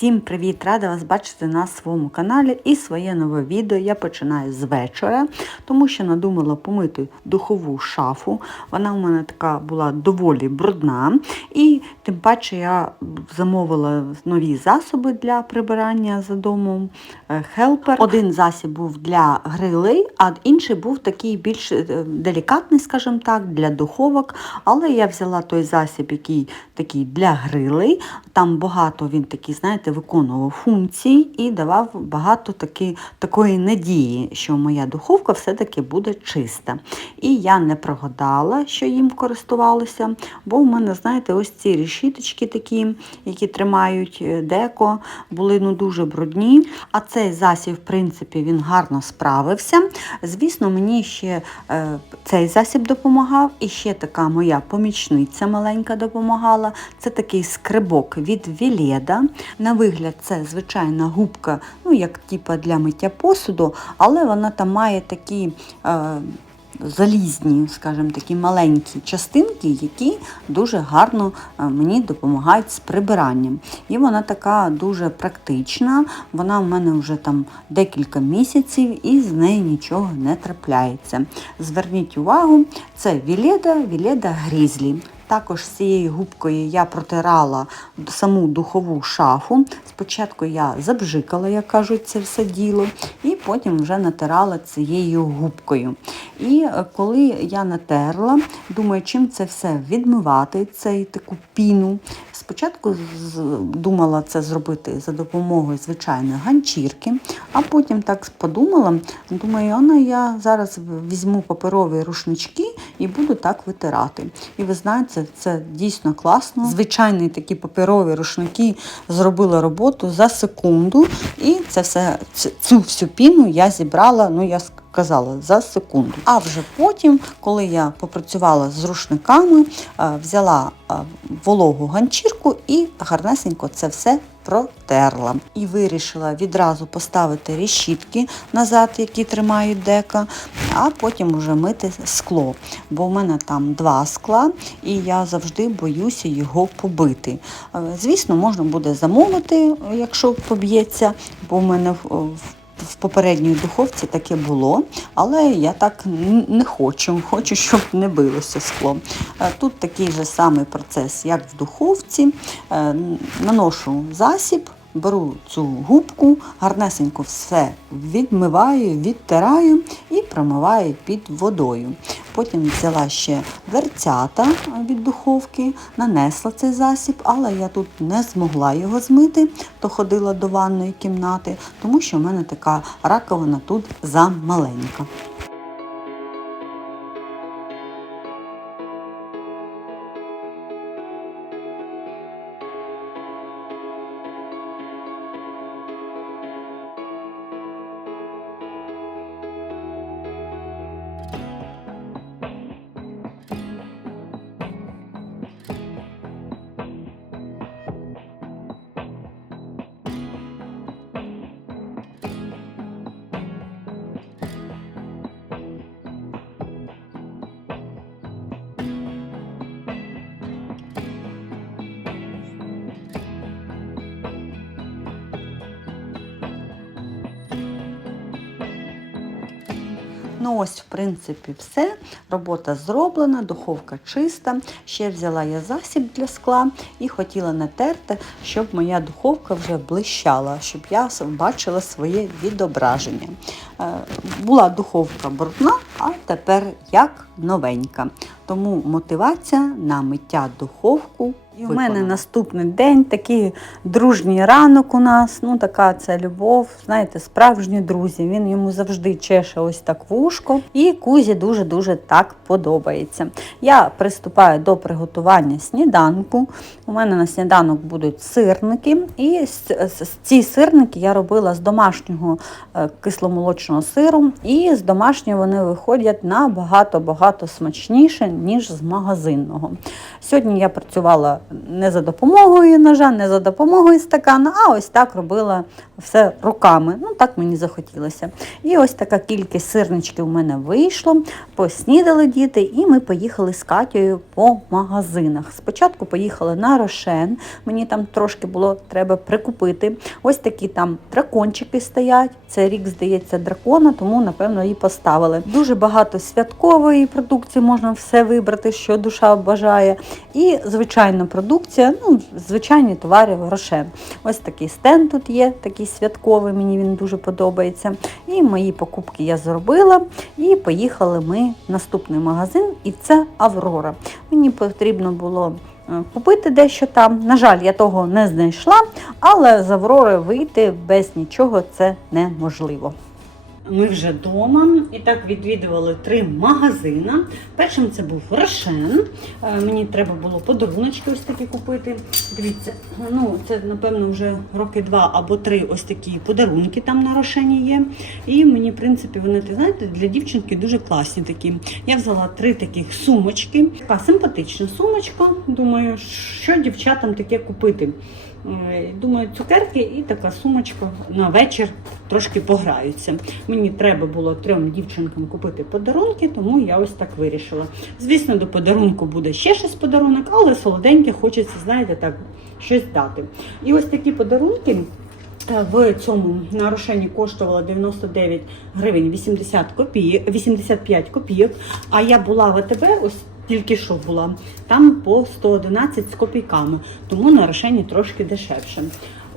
Всім привіт! Рада вас бачити на своєму каналі і своє нове відео я починаю з вечора, тому що надумала помити духову шафу. Вона у мене така була доволі брудна. І тим паче я замовила нові засоби для прибирання за домом е, Helper. Один засіб був для грилей, а інший був такий більш е, делікатний, скажімо так, для духовок. Але я взяла той засіб, який такий для грилей. Там багато він такий, знаєте, виконував функції і давав багато таки, такої надії, що моя духовка все-таки буде чиста. І я не прогадала, що їм користувалася, бо в мене, знаєте, ось ці решіточки такі, які тримають е, деко, були ну, дуже брудні. А цей засіб, в принципі, він гарно справився. Звісно, мені ще е, цей засіб допомагав, і ще така моя помічниця маленька допомагала. Це такий скрибок від Віледа. На вигляд, це звичайна губка, ну як типа для миття посуду, але вона там має такі. Е, Залізні, скажімо, такі маленькі частинки, які дуже гарно е, мені допомагають з прибиранням. І вона така дуже практична. Вона в мене вже там декілька місяців і з нею нічого не трапляється. Зверніть увагу, це Віледа, Віледа Грізлі. Також з цією губкою я протирала саму духову шафу. Спочатку я забжикала, як кажуть, це все діло, і потім вже натирала цією губкою. І е, коли я натерла, думаю, чим це все відмивати, цей таку піну. Спочатку думала це зробити за допомогою звичайної ганчірки, а потім так подумала, думаю, я зараз візьму паперові рушнички і буду так витирати. І ви знаєте, це дійсно класно. Звичайні такі паперові рушники зробили роботу за секунду, і це все, цю всю піну я зібрала, ну я казала, за секунду. А вже потім, коли я попрацювала з рушниками, взяла вологу ганчірку і гарнесенько це все протерла. І вирішила відразу поставити решітки назад, які тримають дека, а потім уже мити скло. Бо в мене там два скла, і я завжди боюся його побити. Звісно, можна буде замовити, якщо поб'ється, бо в мене в в попередній духовці таке було, але я так не хочу. Хочу, щоб не билося скло. Е, тут такий же самий процес, як в духовці. Е, наношу засіб. Беру цю губку, гарнесенько все відмиваю, відтираю і промиваю під водою. Потім взяла ще дверцята від духовки, нанесла цей засіб, але я тут не змогла його змити, то ходила до ванної кімнати, тому що в мене така раковина тут замаленька. Ну ось, в принципі, все. Робота зроблена, духовка чиста. Ще взяла я засіб для скла і хотіла натерти, щоб моя духовка вже блищала, щоб я бачила своє відображення. Е, була духовка брудна, а тепер як новенька. Тому мотивація на миття духовку. І в мене наступний день, такий дружній ранок у нас. Ну, така це любов, знаєте, справжні друзі. Він йому завжди чеше ось так вушко. І кузі дуже-дуже так подобається. Я приступаю до приготування сніданку. У мене на сніданок будуть сирники. І ці сирники я робила з домашнього е, кисломолочного сиру. І з домашнього вони виходять набагато-багато смачніше, ніж з магазинного. Сьогодні я працювала не за допомогою ножа, не за допомогою стакана, а ось так робила все руками. Ну, так мені захотілося. І ось така кількість сирничків у мене вийшло. Поснідали діти, і ми поїхали з Катєю по магазинах. Спочатку поїхали на Рошен. Мені там трошки було треба прикупити. Ось такі там дракончики стоять. Це рік, здається, дракона, тому напевно і поставили. Дуже багато святкової продукції можна все вибрати, що душа бажає. І звичайна продукція, ну, звичайні товари в Рошен. Ось такий стенд тут є, такий святковий, мені він дуже подобається. І мої покупки я зробила. І поїхали ми в наступний магазин, і це Аврора. Мені потрібно було е, купити дещо там. На жаль, я того не знайшла, але з Аврори вийти без нічого це неможливо. Ми вже вдома і так відвідували три магазини. Першим це був Рошен. Е, Мені треба було подаруночки ось такі купити. Дивіться, ну це напевно вже роки два або три ось такі подарунки там на Рошені є. І мені, в принципі, вони, ти знаєте, для дівчинки дуже класні такі. Я взяла три таких сумочки. Така симпатична сумочка. Думаю, що дівчатам таке купити. Е, Думаю, цукерки і така сумочка на вечір трошки пограються. Мені треба було трьом дівчинкам купити подарунки, тому я ось так вирішила. Звісно, до подарунку буде ще щось подарунок, але солоденьке хочеться, знаєте, так, щось дати. І ось такі подарунки. е, В цьому нарушенні коштувало 99 гривень 80 копійок, 85 копійок. А я була в АТБ, ось тільки що була, там по 111 з копійками, тому на рушенні трошки дешевше.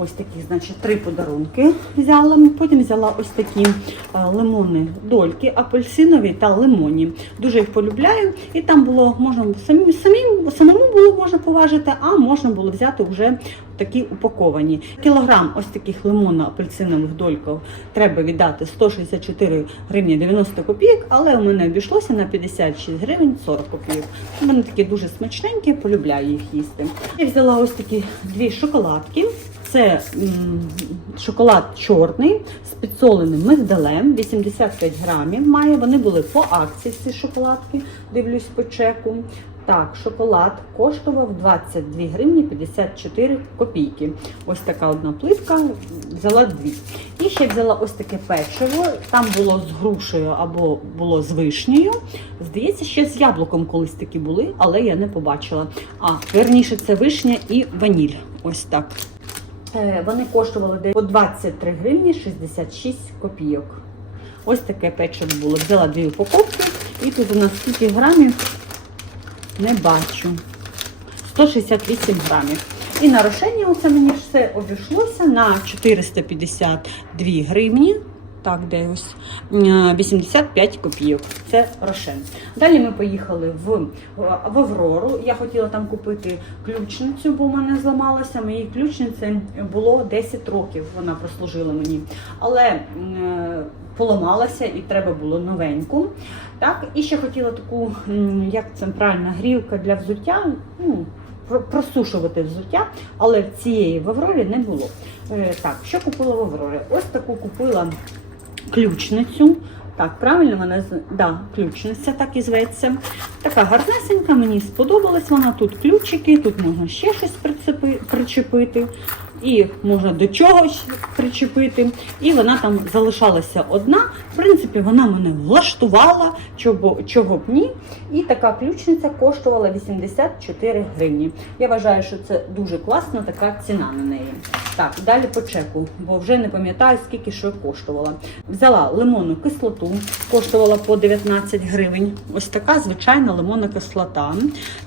Ось такі, значить, три подарунки взяла. Потім взяла ось такі е, лимони дольки, апельсинові та лимонні. Дуже їх полюбляю. І там було можна самі, самим, самому було можна поважити, а можна було взяти вже такі упаковані. Кілограм ось таких лимонно-апельсинових дольків треба віддати 164 гривні 90 копійок, але у мене обійшлося на 56 гривень 40 копійок. Вони такі дуже смачненькі, полюбляю їх їсти. Я взяла ось такі дві шоколадки. Це шоколад чорний з підсоленим мигдалем, 85 грамів має. Вони були по акції, ці шоколадки, дивлюсь по чеку. Так, шоколад коштував 22 гривні 54 копійки. Ось така одна плитка, взяла дві. І ще взяла ось таке печиво. Там було з грушею або було з вишнею. Здається, ще з яблуком колись такі були, але я не побачила. А, верніше, це вишня і ваніль. Ось так. Е, Вони коштували десь по 23 гривні 66 копійок. Ось таке печиво було. Взяла дві упаковки і тут у нас скільки грамів не бачу. 168 грамів. І на рошення оце мені все обійшлося на 452 гривні. Так, е, 85 копійок. Це рошен. Далі ми поїхали в, в Аврору. Я хотіла там купити ключницю, бо в мене зламалася. Моїй ключниці було 10 років. Вона прослужила мені. Але е, поламалася і треба було новеньку. Так, і ще хотіла таку, як це грілка для взуття. Ну, просушувати взуття, але цієї в Аврорі не було. Е, Так, що купила в Аврорі? Ось таку купила ключницю. Так, правильно вона да, ключниця так і зветься. Така гарнесенька, мені сподобалась вона. Тут ключики, тут можна ще щось прицепи, причепити. І можна до чогось причепити. І вона там залишалася одна. В принципі, вона мене влаштувала, чого, чого б ні. І така ключниця коштувала 84 гривні. Я вважаю, що це дуже класна така ціна на неї. Так, далі по чеку, бо вже не пам'ятаю, скільки що коштувала. Взяла лимонну кислоту, коштувала по 19 гривень. Ось така звичайна лимонна кислота.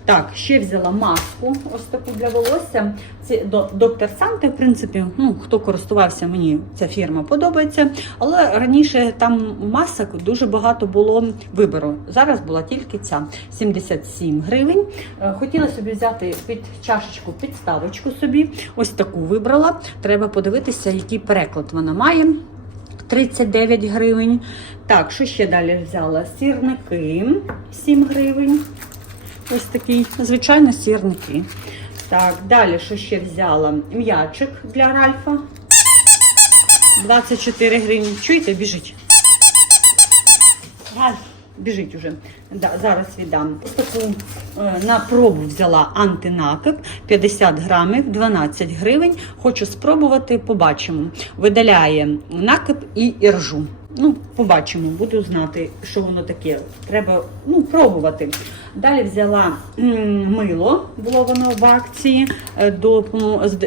Так, ще взяла маску, ось таку для волосся. Це доктор Санте, в принципі, ну хто користувався, мені ця фірма подобається. Але раніше там масок дуже багато було вибору. Зараз була тільки ця 77 гривень. Е, Хотіла собі взяти під чашечку підставочку собі. Ось таку вибрала. Треба подивитися, який переклад вона має. 39 гривень. Так, що ще далі взяла? Сірники 7 гривень. Ось такий, звичайно, сірники. Так, далі що ще взяла? М'ячик для Ральфа. 24 гривні. Чуєте, біжить. Ральф, біжить уже. Да, зараз віддам. Ось таку на пробу взяла антинакип 50 грамів, 12 гривень. Хочу спробувати, побачимо. Видаляє накип і іржу. Ну, побачимо, буду знати, що воно таке. Треба ну, пробувати. Далі взяла мило, було воно в акції е, до,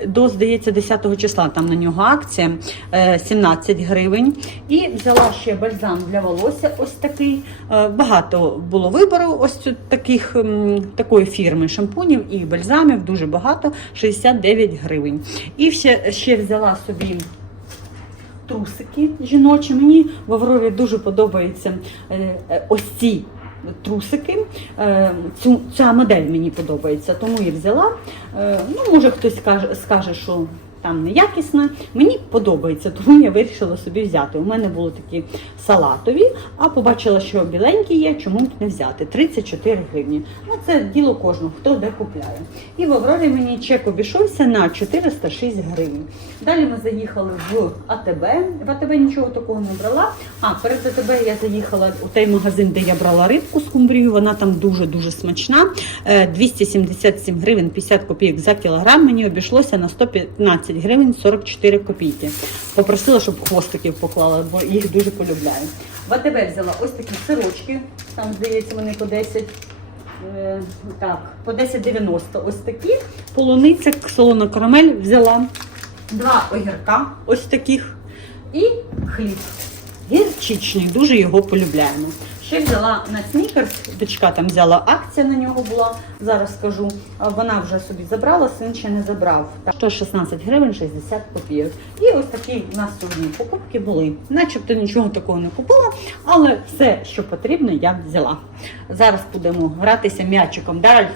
до, здається, 10 числа. Там на нього акція е, 17 гривень. І взяла ще бальзам для волосся. Ось такий. Е, Багато було вибору ось таких такої фірми шампунів і бальзамів. Дуже багато 69 гривень. І ще, ще взяла собі трусики жіночі. Мені в Аврорі дуже подобаються е, е, ось ці трусики. Е, Цю, ця модель мені подобається, тому я взяла. Ну, може хтось скаже, що там неякісна. Мені подобається, тому я вирішила собі взяти. У мене були такі салатові, а побачила, що біленькі є, чому б не взяти. 34 гривні. Ну, це діло кожного, хто де купляє. І в Аврорі мені чек обійшовся на 406 гривень. Далі ми заїхали в АТБ. В АТБ нічого такого не брала. А перед АТБ я заїхала у той магазин, де я брала рибку з кумбрію. Вона там дуже-дуже смачна. Е, 277 гривень 50 копійок за кілограм. Мені обійшлося на 115 гривень 44 копійки. Попросила, щоб хвостиків поклала, бо їх дуже полюбляю. В взяла ось такі сирочки. Там, здається, вони по 10. Е, Так, по 10,90 ось такі. Полуниця, солона карамель взяла. Два огірка ось таких. І хліб. Гірчичний, дуже його полюбляємо. Ще взяла на снікерс, дочка там взяла акція на нього була, зараз скажу. Вона вже собі забрала, син ще не забрав. Так, 116 гривень 60 копійок. І ось такі у нас сьогодні покупки були. Начебто нічого такого не купила, але все, що потрібно, я взяла. Зараз будемо гратися м'ячиком. Далі.